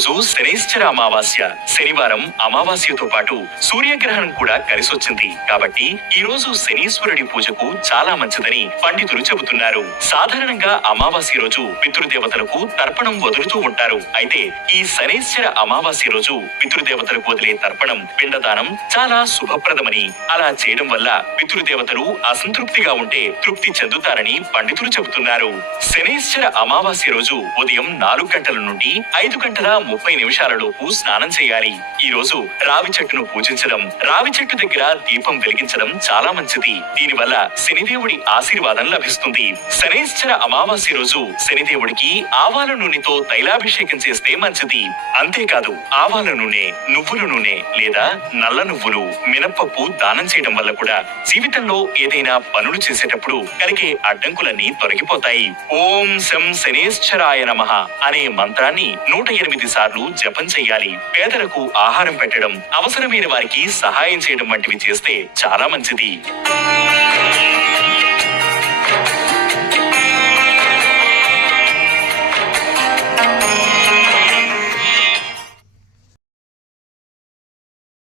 రోజు శనైశ్చర అమావాస్య. శనివారం అమావాస్యతో పాటు సూర్యగ్రహణం కూడా కలిసొచ్చింది కాబట్టి ఈ రోజు శనీశ్వరుడి పూజకు చాలా మంచిదని పండితులు చెబుతున్నారు. సాధారణంగా అమావాస్య రోజు పితృదేవతలకు తర్పణం వదులుతూ ఉంటారు. అయితే ఈ శనైశ్చర అమావాస్య రోజు పితృదేవతలకు వదిలే తర్పణం, పిండదానం చాలా శుభప్రదమని, అలా చేయడం వల్ల పితృదేవతలు అసంతృప్తిగా ఉంటే తృప్తి చెందుతారని పండితులు చెబుతున్నారు. శనైశ్చర అమావాస్య రోజు ఉదయం 4 గంటల నుండి 5:30 లోపు స్నానం చేయాలి. ఈ రోజు రావి చెట్టును పూజించడం, రావి చెట్టు దగ్గర దీపం వెలిగించడం చాలా మంచిది. దీనివల్ల శనిదేవుడి ఆశీర్వాదం లభిస్తుంది. శనైశ్చర అమావాస్య రోజు శనిదేవుడికి ఆవాల నూనెతో తైలాభిషేకం చేస్తే మంచిది. అంతేకాదు ఆవాల నూనె, నువ్వుల నూనె లేదా నల్ల నువ్వులు, మినప్పప్పు దానం చేయడం వల్ల కూడా జీవితంలో ఏదైనా పనులు చేసేటప్పుడు కలిగే అడ్డంకులన్నీ తొలగిపోతాయి. ఓం శం శనైశ్చరాయ నమః అనే మంత్రాన్ని 108 సార్లు జపం చెయ్యాలి. పేదలకు ఆహారం పెట్టడం, అవసరమైన వారికి సహాయం చేయడం వంటివి చేస్తే చాలా మంచిది.